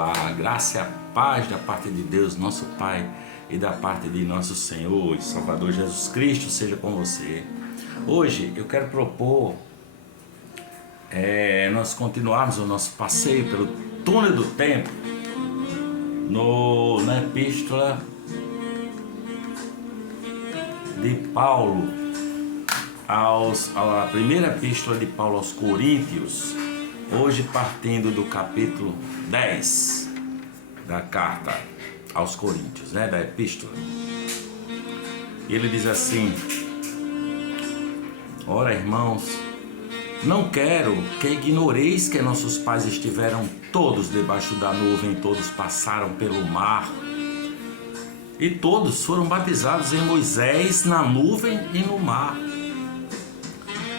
Olá, a graça e a paz da parte de Deus, nosso Pai, e da parte de nosso Senhor e Salvador Jesus Cristo seja com você. Hoje eu quero propor nós continuarmos o nosso passeio pelo túnel do tempo na epístola de Paulo, a primeira epístola de Paulo aos Coríntios, hoje partindo do capítulo 10 da carta aos Coríntios, da epístola. E ele diz assim: ora, irmãos, não quero que ignoreis que nossos pais estiveram todos debaixo da nuvem, todos passaram pelo mar, e todos foram batizados em Moisés na nuvem e no mar,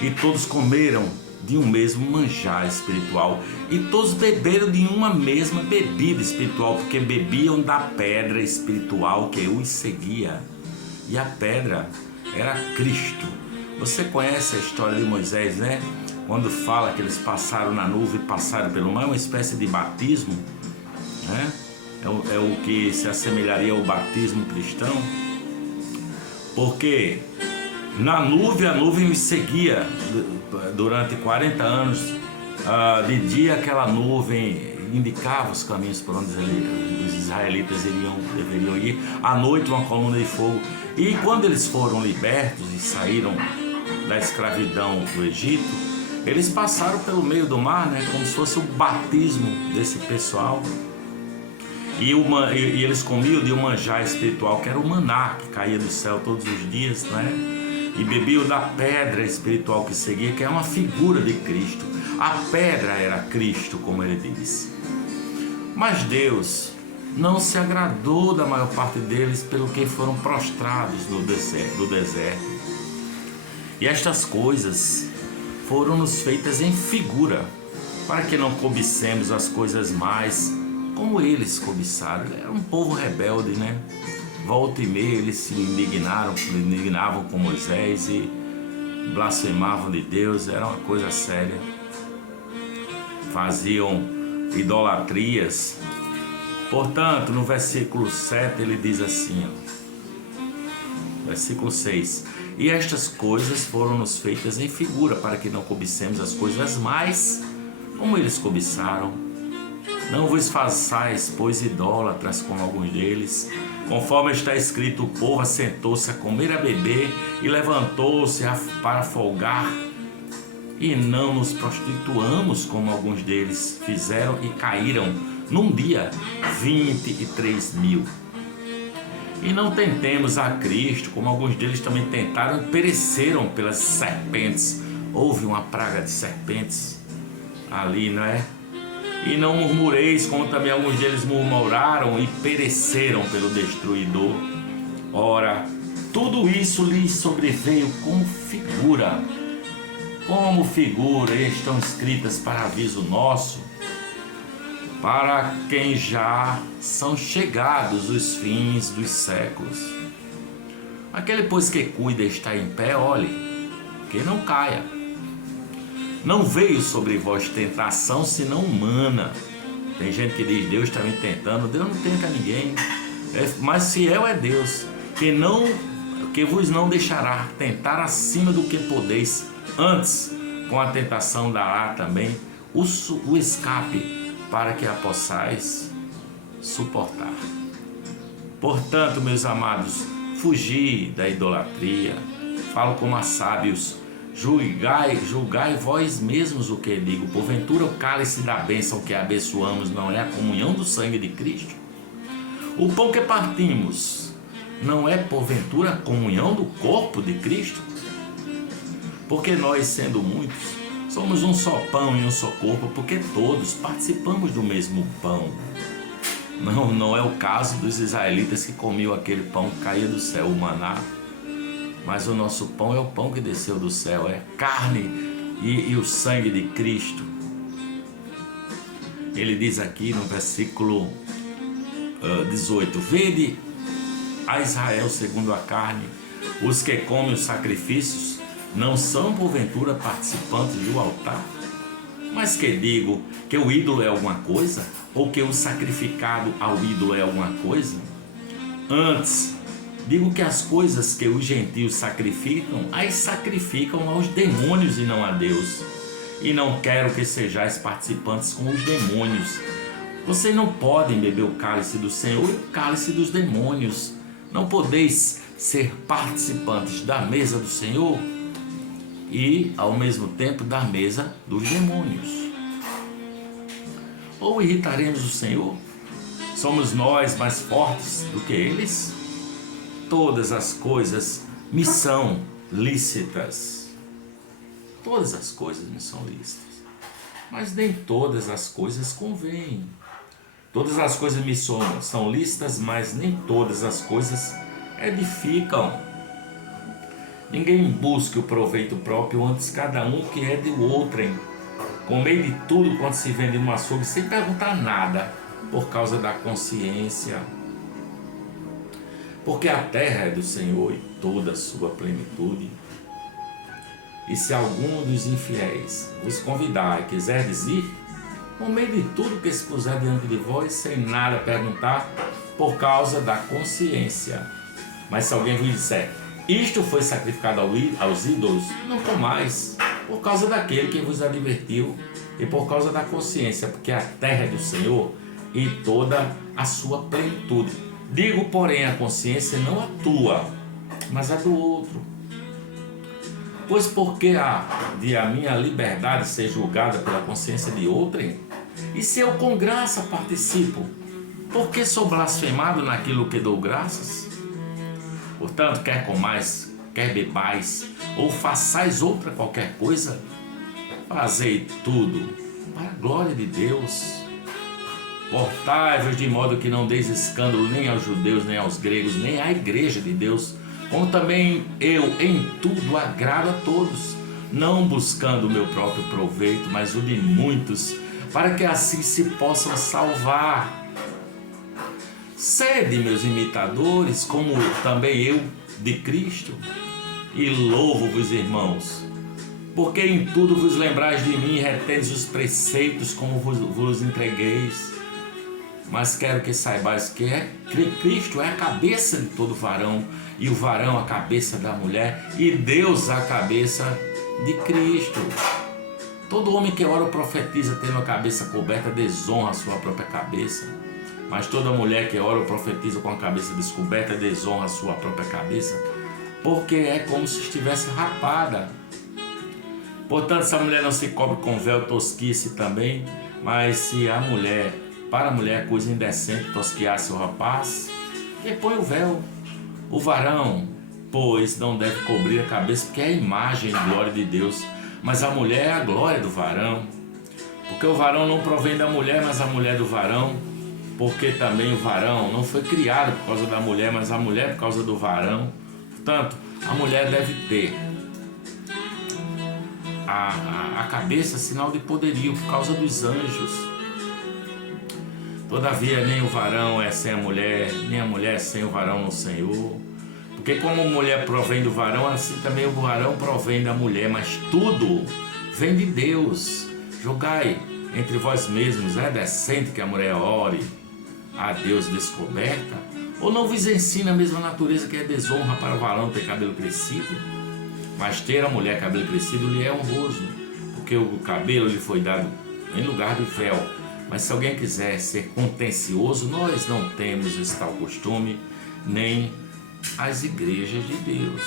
e todos comeram de um mesmo manjar espiritual, e todos beberam de uma mesma bebida espiritual, porque bebiam da pedra espiritual que os seguia, e a pedra era Cristo. Você conhece a história de Moisés, né? Quando fala que eles passaram na nuvem e passaram pelo mar, é uma espécie de batismo, né? É o que se assemelharia ao batismo cristão, porque na nuvem, a nuvem os seguia durante 40 anos. De dia aquela nuvem indicava os caminhos por onde os israelitas deveriam ir. À noite uma coluna de fogo. E quando eles foram libertos e saíram da escravidão do Egito, eles passaram pelo meio do mar, como se fosse o batismo desse pessoal. E eles comiam de um manjar espiritual, que era o maná que caía do céu todos os dias, e bebiam da pedra espiritual que seguia, que é uma figura de Cristo. A pedra era Cristo, como ele diz. Mas Deus não se agradou da maior parte deles, pelo que foram prostrados do deserto. E estas coisas foram-nos feitas em figura, para que não cobicemos as coisas mais como eles cobiçaram. Era um povo rebelde, Volta e meia eles se indignavam com Moisés e blasfemavam de Deus. Era uma coisa séria. Faziam idolatrias. Portanto, no versículo 7 ele diz assim, versículo 6: e estas coisas foram-nos feitas em figura, para que não cobicemos as coisas mais como eles cobiçaram. Não vos façais, pois, idólatras como alguns deles. Conforme está escrito, o povo assentou-se a comer e a beber, e levantou-se para folgar. E não nos prostituamos como alguns deles fizeram, e caíram num dia 23.000. E não tentemos a Cristo, como alguns deles também tentaram e pereceram pelas serpentes. Houve uma praga de serpentes ali, E não murmureis, como também alguns deles murmuraram e pereceram pelo destruidor. Ora, tudo isso lhes sobreveio como figura. Como figura estão escritas para aviso nosso, para quem já são chegados os fins dos séculos. Aquele, pois, que cuida está em pé, olhe, que não caia. Não veio sobre vós tentação senão humana. Tem gente que diz: Deus está me tentando. Deus não tenta ninguém, mas fiel é Deus, que vos não deixará tentar acima do que podeis. Antes, com a tentação dará também o escape, para que a possais suportar. Portanto, meus amados, fugi da idolatria. Falo como a sábios. Julgai vós mesmos o que digo. Porventura o cálice da bênção que abençoamos não é a comunhão do sangue de Cristo? O pão que partimos não é porventura a comunhão do corpo de Cristo? Porque nós, sendo muitos, somos um só pão e um só corpo, porque todos participamos do mesmo pão. Não é o caso dos israelitas que comiam aquele pão que caía do céu, o maná. Mas o nosso pão é o pão que desceu do céu, é carne e o sangue de Cristo. Ele diz aqui no versículo 18: vede a Israel segundo a carne, os que comem os sacrifícios não são porventura participantes do altar? Mas que digo que o ídolo é alguma coisa? Ou que o sacrificado ao ídolo é alguma coisa? Antes, digo que as coisas que os gentios sacrificam, as sacrificam aos demônios e não a Deus. E não quero que sejais participantes com os demônios. Vocês não podem beber o cálice do Senhor e o cálice dos demônios. Não podeis ser participantes da mesa do Senhor e, ao mesmo tempo, da mesa dos demônios. Ou irritaremos o Senhor? Somos nós mais fortes do que eles? Todas as coisas me são lícitas. Todas as coisas me são lícitas. Mas nem todas as coisas convêm. Todas as coisas me são lícitas, mas nem todas as coisas edificam. Ninguém busque o proveito próprio, antes cada um que é do outrem. Com meio de tudo quanto se vende no açougue, sem perguntar nada, por causa da consciência. Porque a terra é do Senhor e toda a sua plenitude. E se algum dos infiéis vos convidar e quiserdes ir, com meio de tudo que se puser diante de vós, sem nada perguntar, por causa da consciência. Mas se alguém vos disser, isto foi sacrificado aos ídolos, não comais, por causa daquele que vos advertiu e por causa da consciência, porque a terra é do Senhor e toda a sua plenitude. Digo, porém, a consciência não a tua, mas a do outro. Pois porque há de a minha liberdade ser julgada pela consciência de outrem? E se eu com graça participo, por que sou blasfemado naquilo que dou graças? Portanto, quer comais, quer bebais, ou façais outra qualquer coisa, fazei tudo para a glória de Deus. Portai-vos de modo que não deis escândalo nem aos judeus, nem aos gregos, nem à igreja de Deus, como também eu em tudo agrado a todos, não buscando o meu próprio proveito, mas o de muitos, para que assim se possam salvar. Sede meus imitadores, como também eu de Cristo, e louvo-vos, irmãos, porque em tudo vos lembrais de mim e retendes os preceitos como vos entregueis. Mas quero que saibais que Cristo é a cabeça de todo varão, e o varão a cabeça da mulher, e Deus a cabeça de Cristo. Todo homem que ora ou profetiza tendo a cabeça coberta desonra a sua própria cabeça. Mas toda mulher que ora ou profetiza com a cabeça descoberta desonra a sua própria cabeça, porque é como se estivesse rapada. Portanto, se a mulher não se cobre com véu, tosquia-se também. Mas se a mulher, para a mulher, coisa indecente, tosquiar seu rapaz, que põe o véu. O varão, pois, não deve cobrir a cabeça, porque é a imagem e glória de Deus. Mas a mulher é a glória do varão. Porque o varão não provém da mulher, mas a mulher do varão. Porque também o varão não foi criado por causa da mulher, mas a mulher por causa do varão. Portanto, a mulher deve ter a cabeça sinal de poderio por causa dos anjos. Todavia, nem o varão é sem a mulher, nem a mulher é sem o varão no Senhor. Porque como a mulher provém do varão, assim também o varão provém da mulher. Mas tudo vem de Deus. Julgai entre vós mesmos, é decente que a mulher ore a Deus descoberta? Ou não vos ensina a mesma natureza que é desonra para o varão ter cabelo crescido? Mas ter a mulher cabelo crescido lhe é honroso, porque o cabelo lhe foi dado em lugar do véu. Mas se alguém quiser ser contencioso, nós não temos esse tal costume, nem as igrejas de Deus.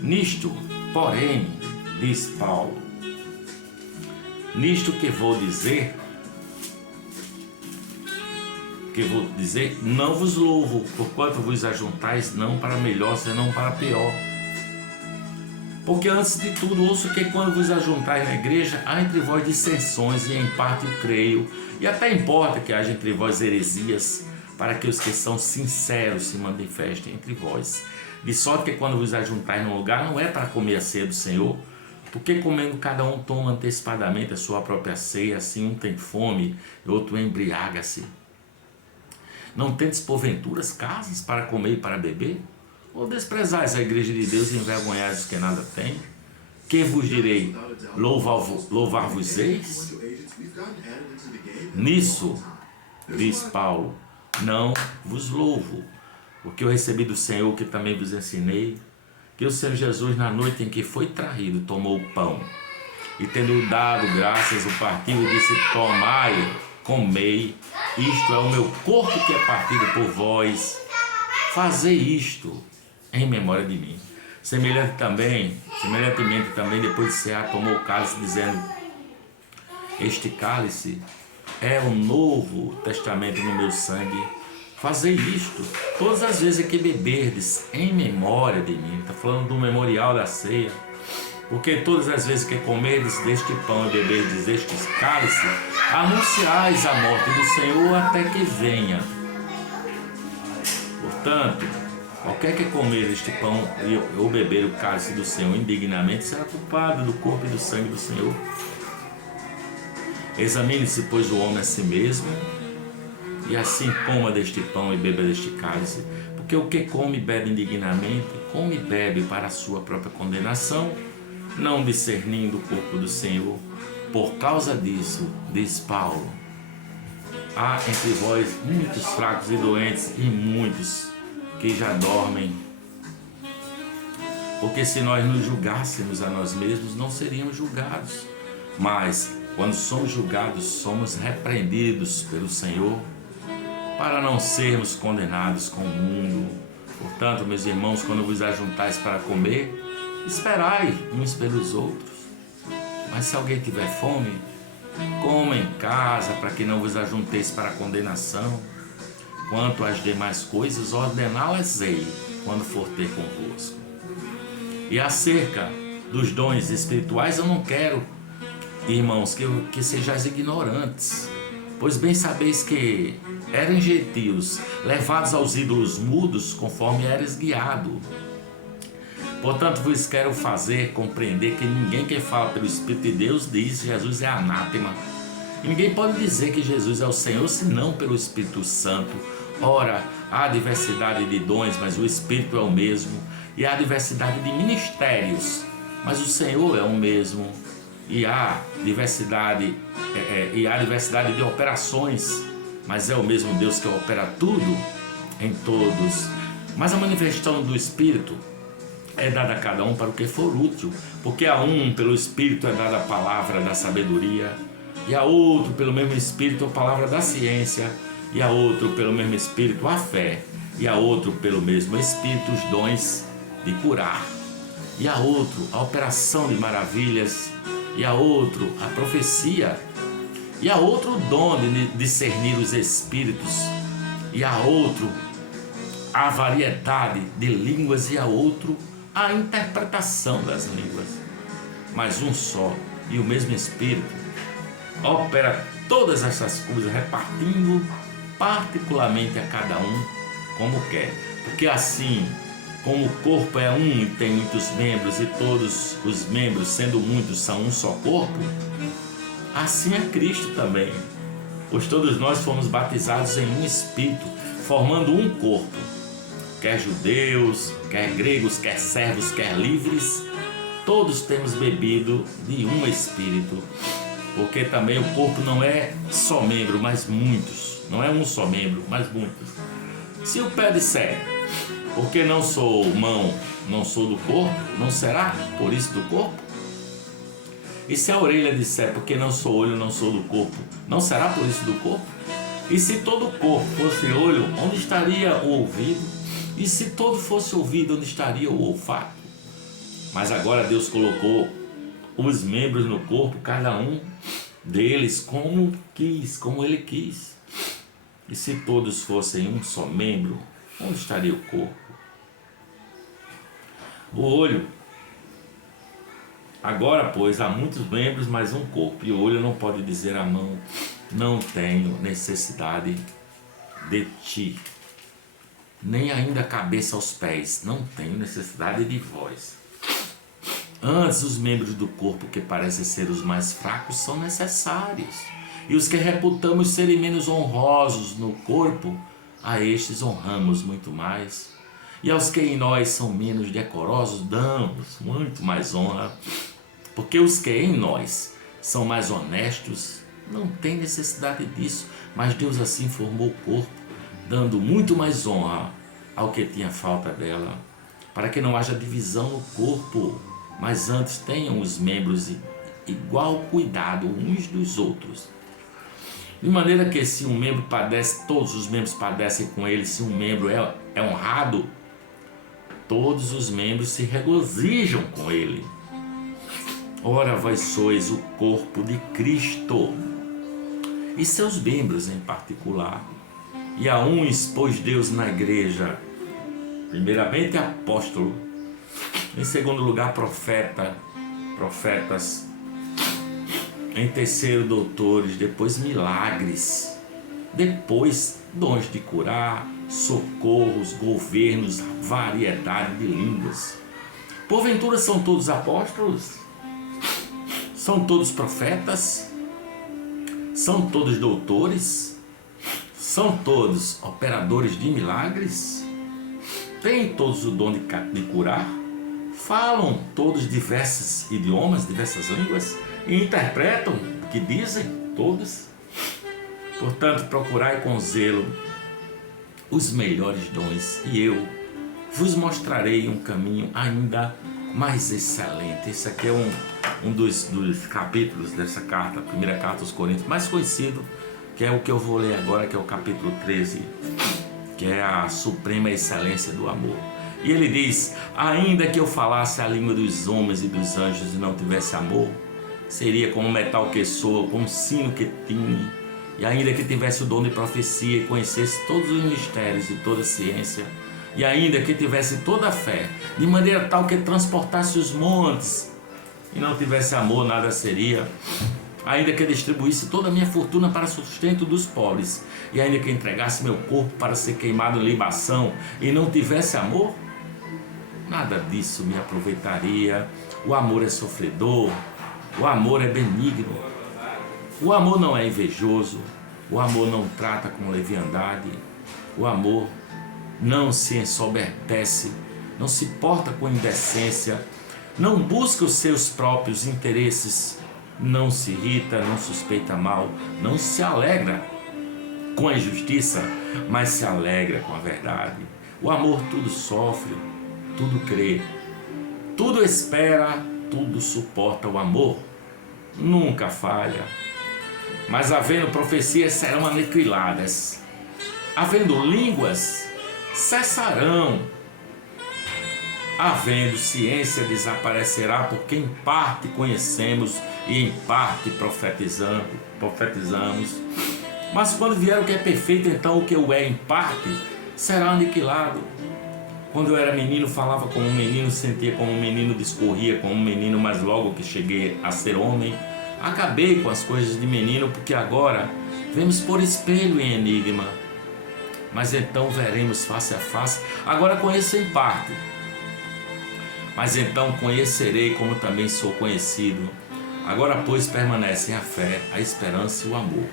Nisto, porém, diz Paulo, nisto que vou dizer, não vos louvo, porquanto vos ajuntais não para melhor, senão para pior. Porque antes de tudo ouço que quando vos ajuntais na igreja, há entre vós dissensões, e em parte creio, e até importa que haja entre vós heresias, para que os que são sinceros se manifestem entre vós. De sorte que quando vos ajuntais num lugar, não é para comer a ceia do Senhor, porque comendo cada um toma antecipadamente a sua própria ceia, assim um tem fome e outro embriaga-se. Não tendes porventuras casas para comer e para beber? Ou desprezais a igreja de Deus e envergonhais os que nada têm? Que vos direi? Louvar-vos-eis? Nisso, diz Paulo, não vos louvo, porque eu recebi do Senhor, que também vos ensinei, que o Senhor Jesus, na noite em que foi traído, tomou o pão, e tendo dado graças, o partiu e disse: tomai, comei, isto é o meu corpo que é partido por vós, fazei isto em memória de mim. Semelhantemente também, depois de cear, tomou o cálice, dizendo: este cálice é o novo testamento no meu sangue, fazei isto todas as vezes que beberdes em memória de mim. Está falando do memorial da ceia. Porque todas as vezes que comerdes deste pão e beberdes deste cálice, anunciais a morte do Senhor até que venha. Portanto, qualquer que comer este pão ou beber o cálice do Senhor indignamente será culpado do corpo e do sangue do Senhor. Examine-se, pois, o homem a si mesmo, e assim coma deste pão e beba deste cálice. Porque o que come e bebe indignamente, come e bebe para a sua própria condenação, não discernindo o corpo do Senhor. Por causa disso, diz Paulo, há entre vós muitos fracos e doentes, e muitos que já dormem. Porque se nós nos julgássemos a nós mesmos, não seríamos julgados. Mas quando somos julgados, somos repreendidos pelo Senhor, para não sermos condenados com o mundo. Portanto, meus irmãos, quando vos ajuntais para comer, esperai uns pelos outros. Mas se alguém tiver fome, coma em casa, para que não vos ajunteis para a condenação. Quanto às demais coisas, ordená-las-ei quando for ter convosco. E acerca dos dons espirituais, eu não quero, irmãos, que sejais ignorantes, pois bem sabeis que eram gentios, levados aos ídolos mudos, conforme eres guiado. Portanto, vos quero fazer compreender que ninguém que fala pelo Espírito de Deus diz que Jesus é anátema. E ninguém pode dizer que Jesus é o Senhor, senão pelo Espírito Santo. Ora, há diversidade de dons, mas o Espírito é o mesmo. E há diversidade de ministérios, mas o Senhor é o mesmo. E há diversidade de operações, mas é o mesmo Deus que opera tudo em todos. Mas a manifestação do Espírito é dada a cada um para o que for útil, porque a um pelo Espírito é dada a palavra da sabedoria, e a outro pelo mesmo Espírito a palavra da ciência, e a outro pelo mesmo Espírito a fé, e a outro pelo mesmo Espírito os dons de curar, e a outro a operação de maravilhas, e a outro a profecia, e a outro o dom de discernir os espíritos, e a outro a variedade de línguas, e a outro a interpretação das línguas. Mas um só e o mesmo Espírito opera todas essas coisas, repartindo particularmente a cada um como quer. Porque assim como o corpo é um e tem muitos membros, e todos os membros, sendo muitos, são um só corpo, assim é Cristo também. Pois todos nós fomos batizados em um Espírito, formando um corpo. Quer judeus, quer gregos, quer servos, quer livres, todos temos bebido de um Espírito. Porque também o corpo não é só membro, mas muitos. Não é um só membro, mas muitos. Se o pé disser, porque não sou mão, não sou do corpo, não será por isso do corpo? E se a orelha disser, porque não sou olho, não sou do corpo, não será por isso do corpo? E se todo o corpo fosse olho, onde estaria o ouvido? E se todo fosse ouvido, onde estaria o olfato? Mas agora Deus colocou os membros no corpo, cada um deles como quis, como Ele quis. E se todos fossem um só membro, onde estaria o corpo? O olho. Agora, pois, há muitos membros, mas um corpo. E o olho não pode dizer à mão: não tenho necessidade de ti. Nem ainda a cabeça aos pés: não tenho necessidade de vós. Antes, os membros do corpo que parecem ser os mais fracos são necessários. E os que reputamos serem menos honrosos no corpo, a estes honramos muito mais. E aos que em nós são menos decorosos, damos muito mais honra. Porque os que em nós são mais honestos não tem necessidade disso, mas Deus assim formou o corpo, dando muito mais honra ao que tinha falta dela, para que não haja divisão no corpo, mas antes tenham os membros igual cuidado uns dos outros. De maneira que se um membro padece, todos os membros padecem com ele. Se um membro é honrado, todos os membros se regozijam com ele. Ora, vós sois o corpo de Cristo, e seus membros em particular. E a uns pôs Deus na igreja, primeiramente apóstolo, em segundo lugar profetas, em terceiro doutores, depois milagres, depois dons de curar, socorros, governos, variedade de línguas. Porventura são todos apóstolos? São todos profetas? São todos doutores? São todos operadores de milagres? Têm todos o dom de curar? Falam todos diversos idiomas, diversas línguas? E interpretam o que dizem? Todos? Portanto, procurai com zelo os melhores dons, e eu vos mostrarei um caminho ainda mais excelente. Esse aqui é um dos capítulos dessa carta, a primeira carta aos Coríntios, mais conhecido, que é o que eu vou ler agora, que é o capítulo 13, que é a suprema excelência do amor. E ele diz: ainda que eu falasse a língua dos homens e dos anjos e não tivesse amor, seria como metal que soa, como sino que tine. E ainda que tivesse o dom de profecia e conhecesse todos os mistérios e toda a ciência, e ainda que tivesse toda a fé, de maneira tal que transportasse os montes, e não tivesse amor, nada seria. Ainda que distribuísse toda a minha fortuna para sustento dos pobres, e ainda que entregasse meu corpo para ser queimado em libação, e não tivesse amor, nada disso me aproveitaria. O amor é sofredor, o amor é benigno, o amor não é invejoso, o amor não trata com leviandade, o amor não se ensoberbece, não se porta com indecência, não busca os seus próprios interesses, não se irrita, não suspeita mal, não se alegra com a injustiça, mas se alegra com a verdade. O amor tudo sofre, tudo crê, tudo espera, tudo suporta. O amor nunca falha. Mas havendo profecias serão aniquiladas, havendo línguas cessarão, havendo ciência desaparecerá, porque em parte conhecemos e em parte profetizamos. Mas quando vier o que é perfeito, então o que o é em parte será aniquilado. Quando eu era menino, falava como um menino, sentia como um menino, discorria como um menino, mas logo que cheguei a ser homem, acabei com as coisas de menino, porque agora vemos por espelho em enigma, mas então veremos face a face. Agora conheço em parte, mas então conhecerei como também sou conhecido. Agora, pois, permanecem a fé, a esperança e o amor.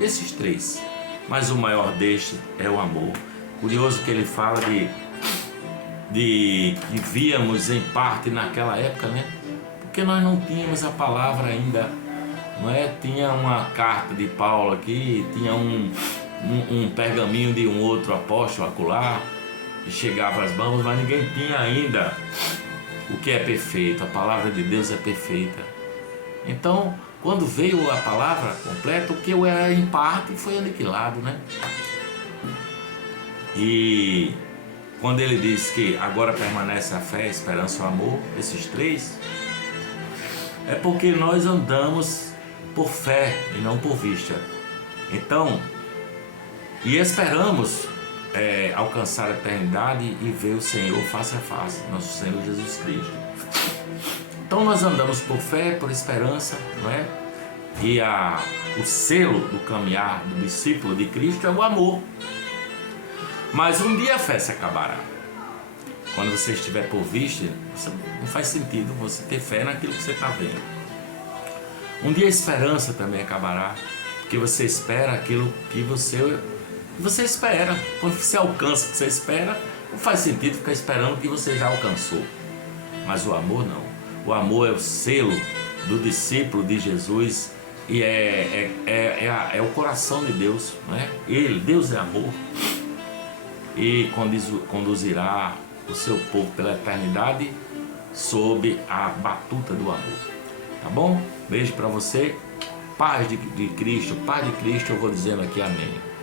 Esses três, mas o maior destes é o amor. Curioso que ele fala de que víamos em parte naquela época, né? Porque nós não tínhamos a palavra ainda, não é? Tinha uma carta de Paulo aqui, tinha um pergaminho de um outro apóstolo acolá, e chegava às mãos, mas ninguém tinha ainda o que é perfeito. A palavra de Deus é perfeita. Então, quando veio a palavra completa, o que eu era em parte foi aniquilado, né? E quando ele diz que agora permanece a fé, a esperança e o amor, esses três, é porque nós andamos por fé e não por vista. Então, e esperamos alcançar a eternidade e ver o Senhor face a face, nosso Senhor Jesus Cristo. Então nós andamos por fé, por esperança, não é? E o selo do caminhar do discípulo de Cristo é o amor. Mas um dia a fé se acabará. Quando você estiver por vista, não faz sentido você ter fé naquilo que você está vendo. Um dia a esperança também acabará, porque você espera aquilo que você espera. Quando você alcança o que você espera, não faz sentido ficar esperando o que você já alcançou. Mas o amor não. O amor é o selo do discípulo de Jesus e é o coração de Deus, né? Deus é amor e conduzirá o seu povo pela eternidade sob a batuta do amor. Tá bom? Beijo para você. Paz de Cristo, eu vou dizendo aqui amém.